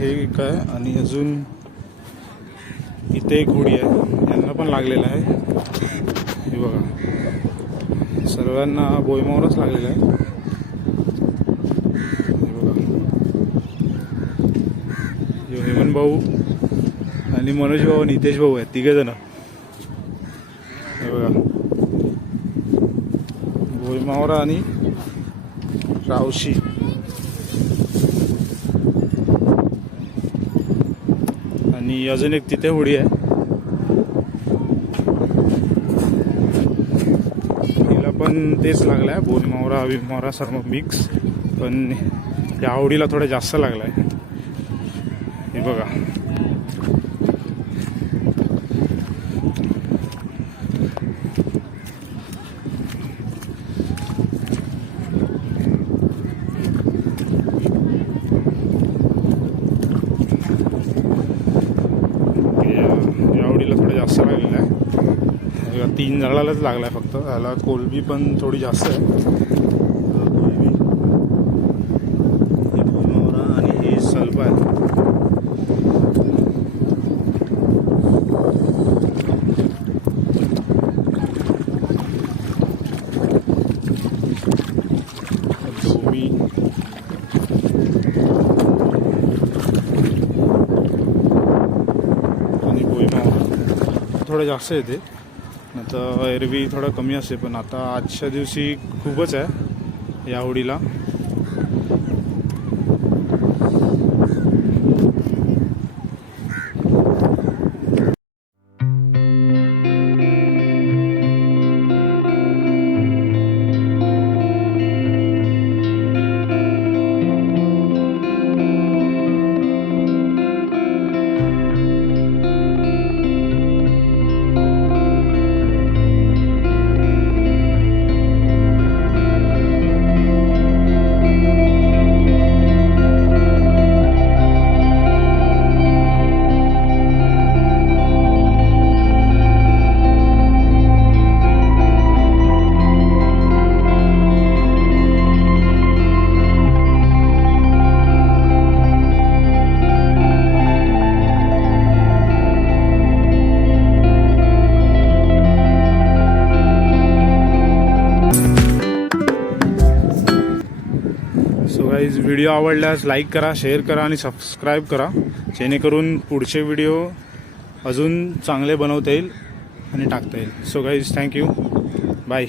हे काय आणि अजून इथे एक होडी आहे, यांना पण लागलेला आहे. हे बघा, सर्वांना बोईमावरच लागलेला आहे. हे बघा, हेमंत भाऊ आणि मनोज भाऊ, नितेश भाऊ आहेत, तिघे जण. हे बघा, बोईमावरा आणि रावशी. आणि अजून एक तिथे होडी आहे, तिला पण तेच लागलं आहे, बोईमावरा बिमावरा सर्व मिक्स. पण या होडीला थोडं जास्त लागलं आहे. हे बघा, आवडीला थोडं जास्त लागलेलं आहे. 3 जणालाच लागला आहे फक्त. याला कोलबी पण थोडी जास्त आहे. कोलबी आणि हे सल्प आहे. दोमी थोडं जास्त येते, आता एरवी थोडं कमी असते. पण आता आजच्या दिवशी खूपच आहे या होडीला. गाइस, व्हिडिओ आवडल्यास लाईक करा, शेअर करा आणि सबस्क्राईब करा, जेणेकरून पुढचे व्हिडिओ अजून चांगले बनवता येईल आणि टाकता येईल. So guys, thank you, bye.